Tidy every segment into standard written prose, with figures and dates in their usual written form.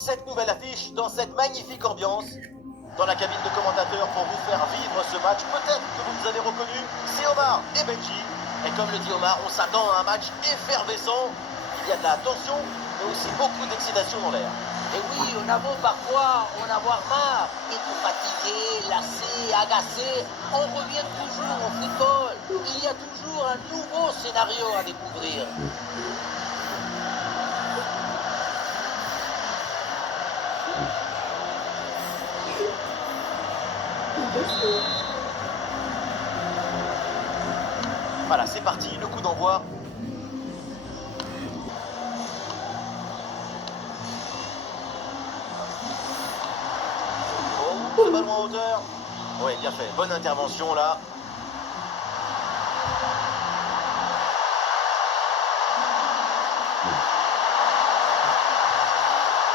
Cette nouvelle affiche dans cette magnifique ambiance. Dans la cabine de commentateurs pour vous faire vivre ce match, peut-être que vous nous avez reconnus, c'est Omar et Benji. Et comme le dit Omar, on s'attend à un match effervescent. Il y a de la tension, mais aussi beaucoup d'excitation dans l'air. Et oui, on a beau parfois en avoir marre, être fatigué, lassé, agacé, on revient toujours au football. Il y a toujours un nouveau scénario à découvrir. Voilà, c'est parti, le coup d'envoi. Oh, le ballon en hauteur. Oui, bien fait, bonne intervention là.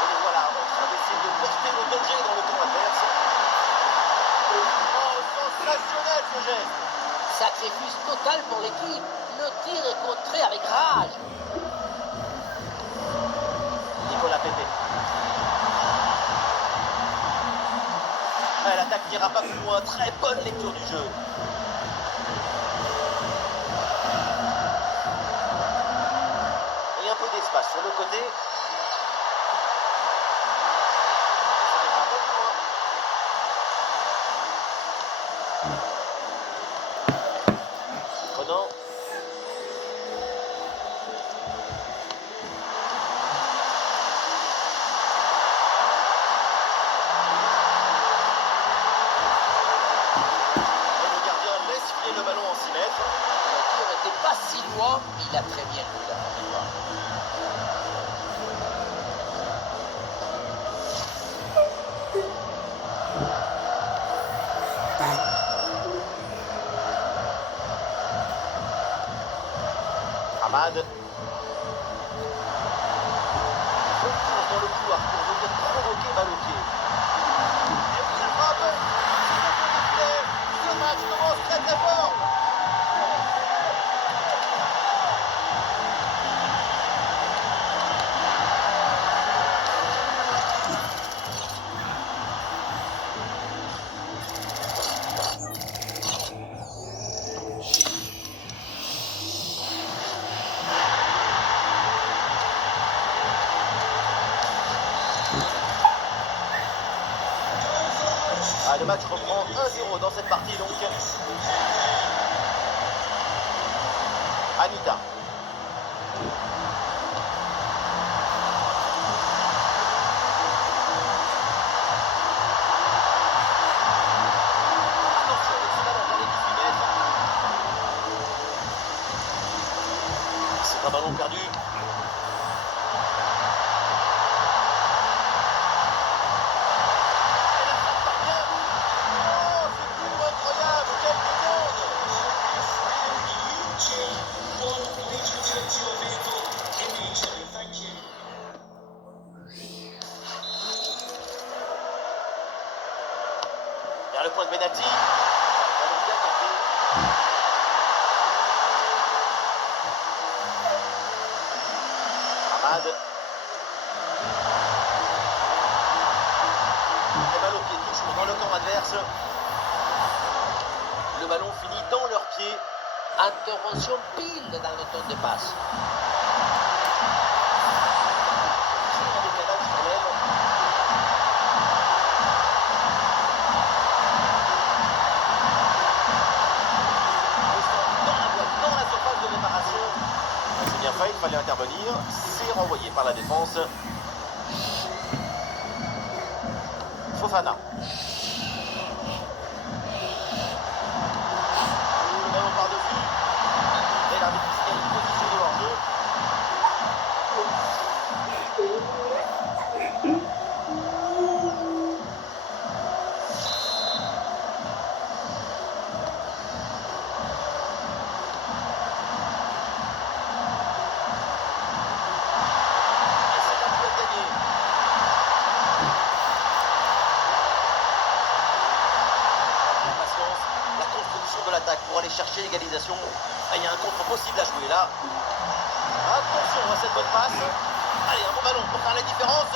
Et les voilà en train d'essayer de porter le danger dans le camp adverse. Oh, sensationnel ce geste. Sacrifice total pour l'équipe. Le tir est contré avec rage. Nicolas Pepe. L'attaque n'ira pas plus loin, très bonne lecture du jeu. Et un peu d'espace sur le côté. Renan. Le ballon en 6 mètres. Le tir n'était pas si loin, il a très bien lu la trajectoire. Hamad. Recourt dans le couloir pour venir provoquer balle au pied. Et puis il frappe. Ce match commence très très fort. Le match reprend 1-0 dans cette partie donc. Anita. Attention, le ballon dans les 18 mètres. C'est un ballon perdu. Vers le point de pénalty. Ballon bien tenté. Hamad. Le ballon qui est toujours dans le camp adverse. Le ballon finit dans leurs pieds. Intervention pile dans le temps de passe. Sur un décalage sur l'aile. Dans la surface de réparation. C'est bien fait, il fallait intervenir. C'est renvoyé par la défense. Fofana. Le ballon par-dessus. Et l'arbitre signale une position de hors-jeu. De l'attaque pour aller chercher l'égalisation. Il y a un contre possible à jouer là. Attention à cette bonne passe. Allez, un bon ballon pour faire la différence.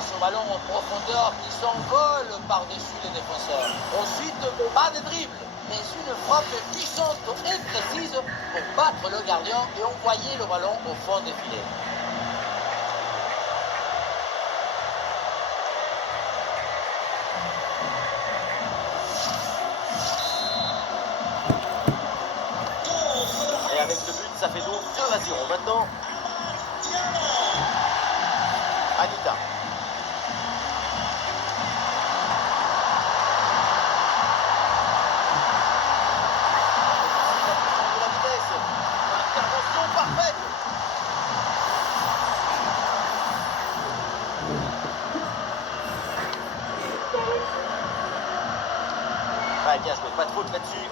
passe au ballon en profondeur qui s'envole par-dessus les défenseurs. Ensuite, pas de dribble, mais une frappe puissante et précise pour battre le gardien et envoyer le ballon au fond des filets. Et avec ce but, ça fait donc 2-0 maintenant. Anita. De la vitesse. Intervention parfaite. Ouais, bien joué, pas de faute là-dessus.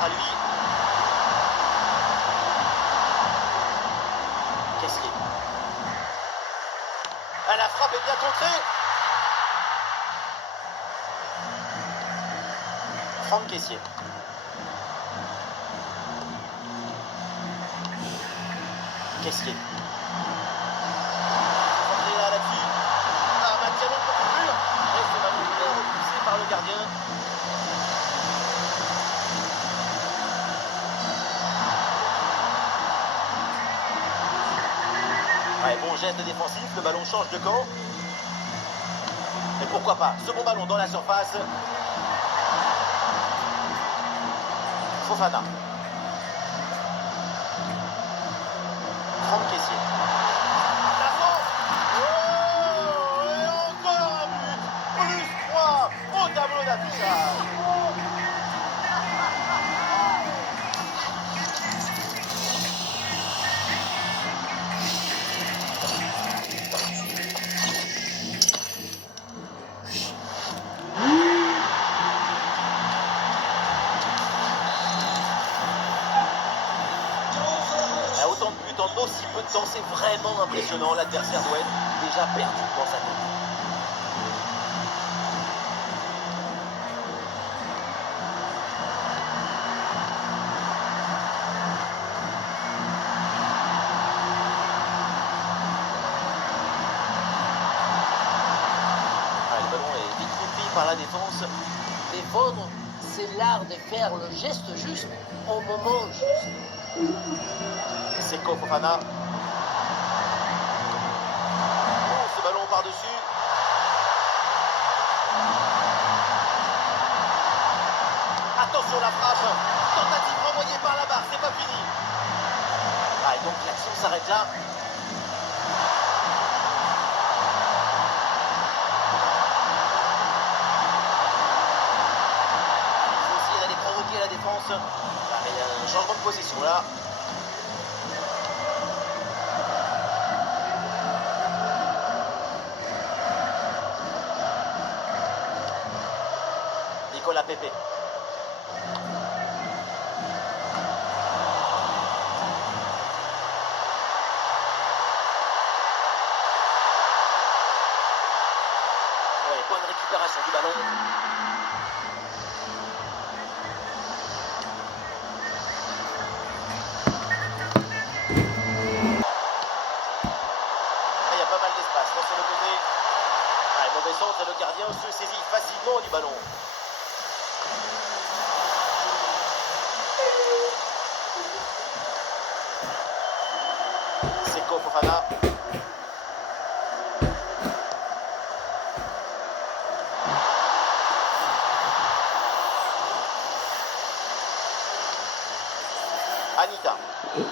À lui. Caissier. La frappe est bien contrée. Franck Caissier. Caissier. Là-dessus. Maintien long pour conclure. Et ce ballon bien repoussé par le gardien. Ouais, bon geste défensif, le ballon change de camp. Et pourquoi pas, second ballon dans la surface. Fofana. Franck Caissier. Oh, et encore un but. Plus 3 au tableau d'affichage. Autant de buts en aussi peu de temps, c'est vraiment impressionnant. L'adversaire doit être déjà perdu dans sa tête. Le ballon est vite repris par la défense. Défendre, c'est l'art de faire le geste juste au moment juste. Seko Fofana. Oh, ce ballon par-dessus. Attention la frappe. Tentative renvoyée par la barre, c'est pas fini. Ah, et donc l'action s'arrête là. Il faut essayer d'aller provoquer la défense. Ah, mais il y a un changement de possession là. Nicolas Pepe. Ouais, bonne récupération du ballon. Il y a pas mal d'espace sur le côté. Ah, mauvais centre et le gardien se saisit facilement du ballon. Seko Fofana. Anita. Il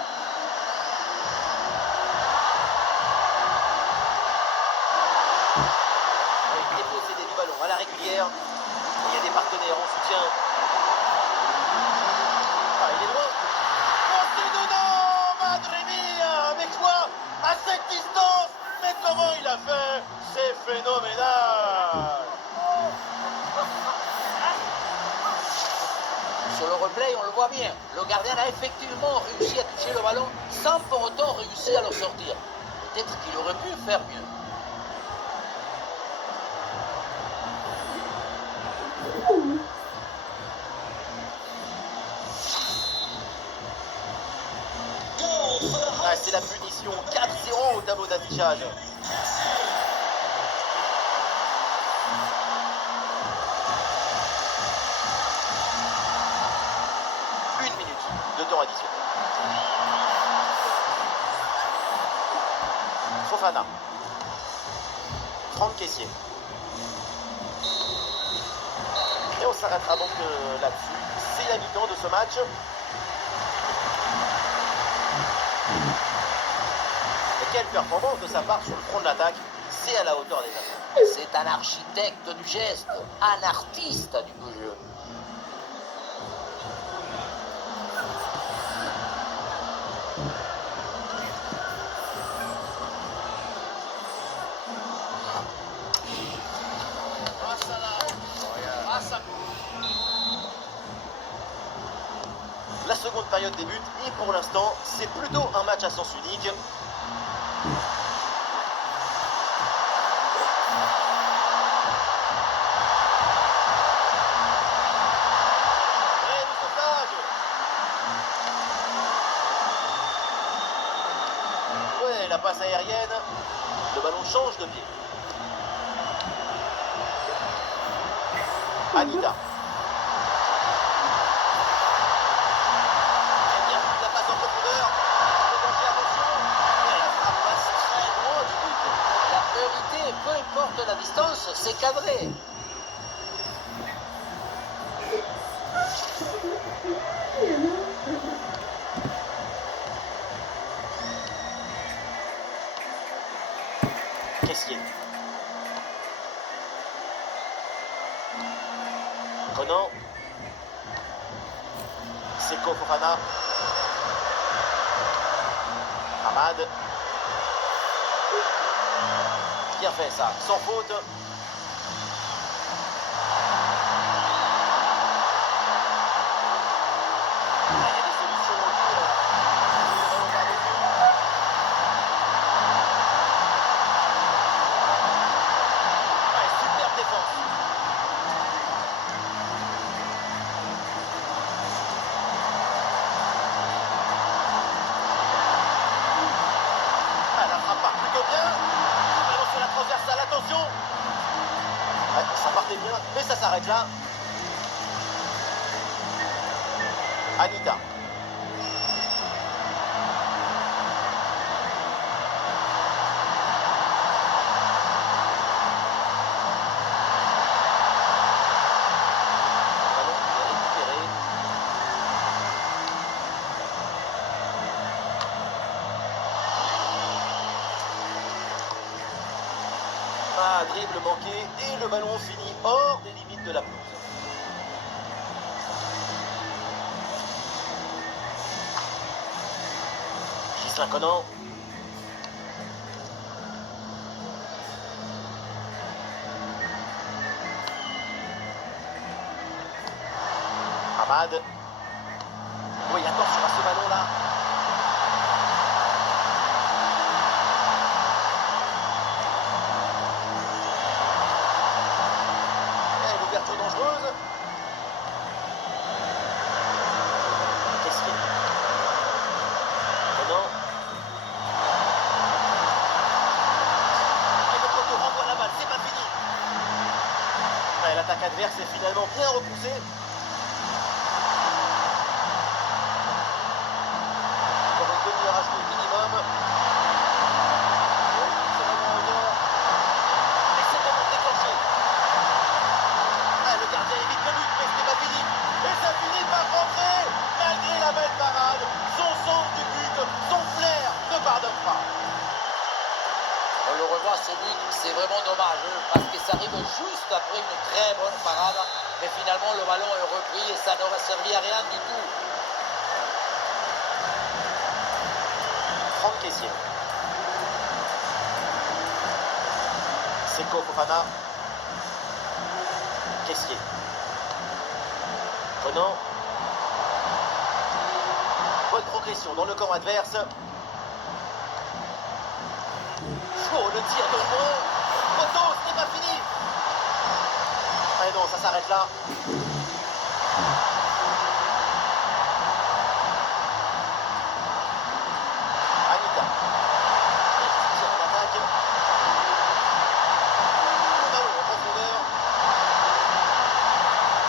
est possédé du ballon à la régulière. Il y a des partenaires en soutien. Ah, il est loin. Oh, c'est dedans, Madre mia. Mais quoi? À cette distance? Mais comment il a fait? C'est phénoménal. Sur le replay, on le voit bien. Le gardien a effectivement réussi à toucher le ballon sans pour autant réussir à le sortir. Peut-être qu'il aurait pu faire mieux. Ah, c'est la punition. 4-0 au tableau d'affichage. Une minute de temps additionnel. Fofana. Franck Kessié. Et on s'arrêtera donc là-dessus. C'est la mi-temps de ce match. Et quelle performance de sa part sur le front de l'attaque. C'est à la hauteur des attentes. C'est un architecte du geste, un artiste du jeu. La seconde période débute et pour l'instant, c'est plutôt un match à sens unique. Ouais, la passe aérienne, le ballon change de pied. Anita. La passe en profondeur. Le danger, attention. Et la frappe passe très loin du but. La priorité, peu importe la distance, c'est cadré. Kessié. Conan. Seko Fofana. Hamad. Bien fait ça, sans faute. Il y a des solutions autour. Ouais, superbe défense. Ah, la frappe part plutôt bien. Ballon sur la transversale, attention. Ouais, ça partait bien, mais ça s'arrête là. Anita. Ballon est récupéré. Ah, dribble manqué et le ballon finit hors des limites de la pelouse. Gislain Conan. Hamad. Oui, attention à ce ballon-là. Et l'ouverture dangereuse. Kessié. Conan. Et le poteau renvoie la balle, c'est pas fini. Ouais, l'attaque adverse est finalement bien repoussée. Encore une demi-heure à jouer minimum. Oui, c'est vraiment en hauteur. Et c'est le moment de déclencher. Ah, le gardien évite le but, mais ce n'est pas fini. Et ça finit par rentrer. Malgré la belle parade, son sens du but, son flair ne pardonne pas. On le revoit, ce but, c'est vraiment dommage, parce que ça arrive juste après une très bonne parade, mais finalement le ballon est repris et ça n'aura servi à rien du tout. Franck Kessié. Seko Fofana. Kessié. Conan. pression dans le camp adverse. Oh, le tir de loin. Poteau, ce n'est pas fini. Ah non, ça s'arrête là. Anita. Petit tir en attaque. Le ballon en profondeur.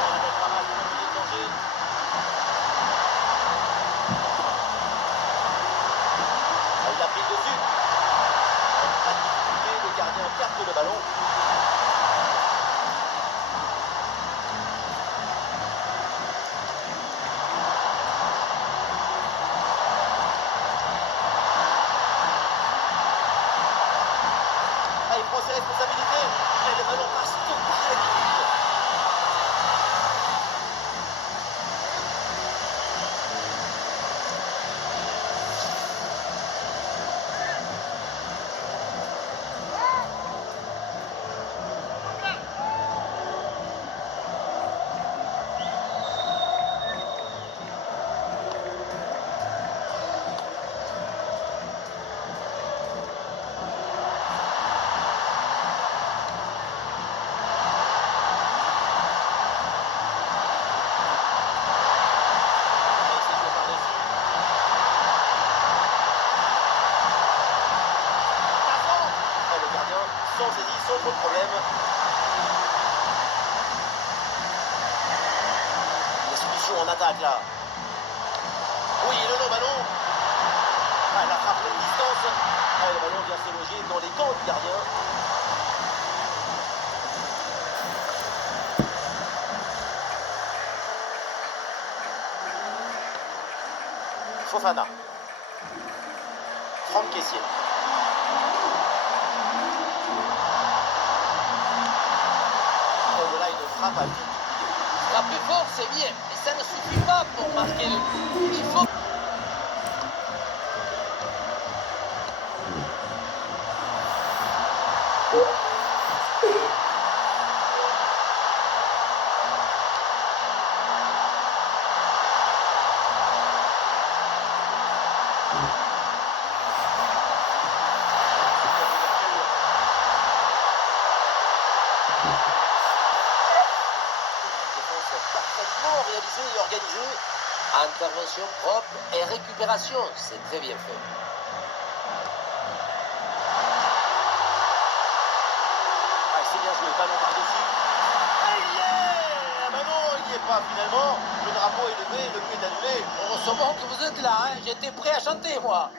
On la mettra mal pour le danger. Il a pris le dessus. Pas de difficulté, le gardien capte le ballon. Ah, il prend ses responsabilités. Et le ballon passe tout près du but. Sans hésitation, sans trop de problème. Des solutions en attaque là. Oui, le long ballon. Ah, la frappe de distance. Ah, le ballon vient se loger dans les gants du gardien. Fofana. Franck Kessié. Frappe à vue. Frapper fort, c'est bien, mais ça ne suffit pas pour marquer le but. Il faut... Parfaitement réalisé et organisé. Intervention propre et récupération, c'est très bien fait. Ah, c'est bien joué, ballon par-dessus. Et il y est. Ah ben non, il n'y est pas finalement. Le drapeau est levé, le but est annulé. Heureusement que vous êtes là, hein. J'étais prêt à chanter, moi.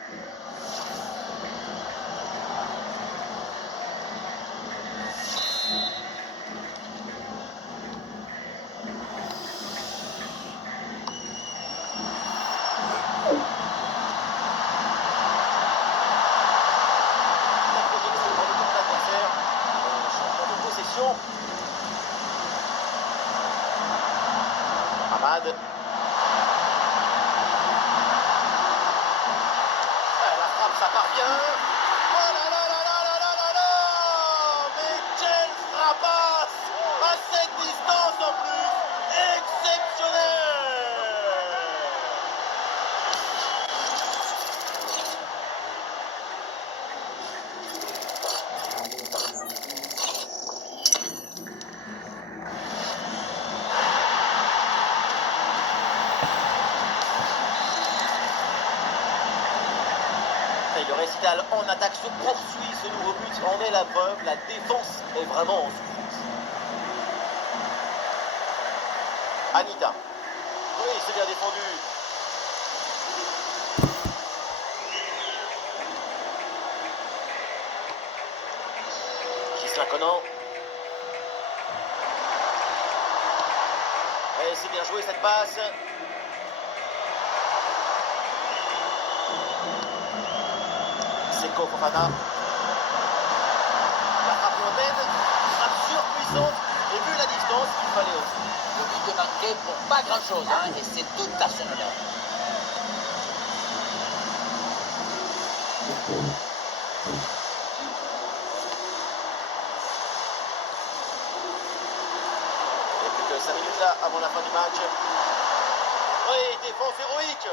La projection dans le camp adversaire. Changement de possession. Ahmad. La frappe, ça parvient. Oh là là là là là là là là. Mais quelle frappasse à cette distance en plus. Exceptionnel. Et le récital en attaque se poursuit, ce nouveau but en est la preuve, la défense est vraiment en souffrance. Anita. Oui, c'est bien défendu. Gislain Conan. Et c'est bien joué cette passe. Seko Fofana. La frappe lointaine, frappe surpuissante. Et vu la distance, il fallait aussi. Le but de manquer pour pas grand-chose, hein, et c'est tout à son honneur. Et plus que 5 minutes là avant la fin du match. Oui, défense héroïque.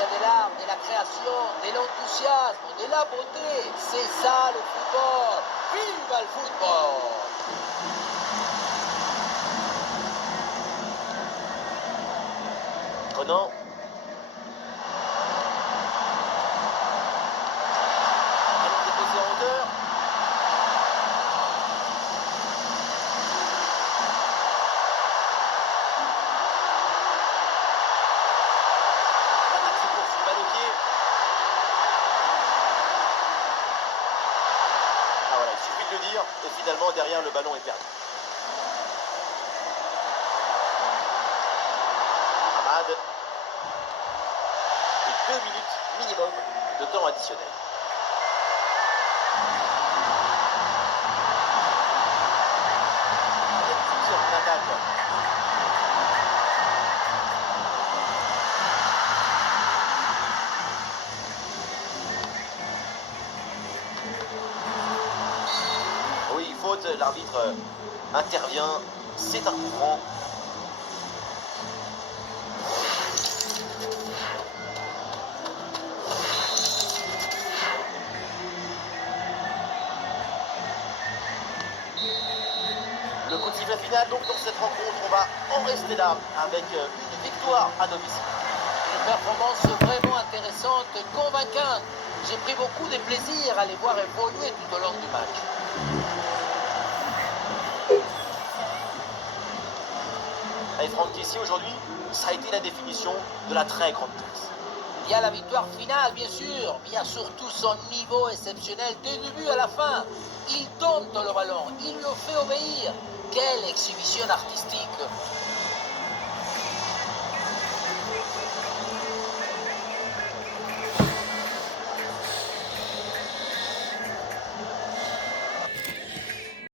y a de l'art, de la création, de l'enthousiasme, de la beauté. C'est ça le football. Vive le football! Renan. Ballon déposé en hauteur. L'attaque se poursuit, balle au pied. Ah voilà, il suffit de le dire. Et finalement, derrière, le ballon est perdu. Hamad. Et 2 minutes minimum de temps additionnel. En attaque. Oui, faute, l'arbitre intervient, c'est un coup franc. Le coup de sifflet final, donc dans cette rencontre, on va en rester là avec une victoire à domicile. Une performance vraiment intéressante, convaincante. J'ai pris beaucoup de plaisir à les voir évoluer tout au long du match. Et Franck Kessié, aujourd'hui, ça a été la définition de la très grande classe. Il y a la victoire finale, bien sûr, mais il y a surtout son niveau exceptionnel du début à la fin. Il tombe dans le ballon, il le fait obéir. Quelle exhibition artistique!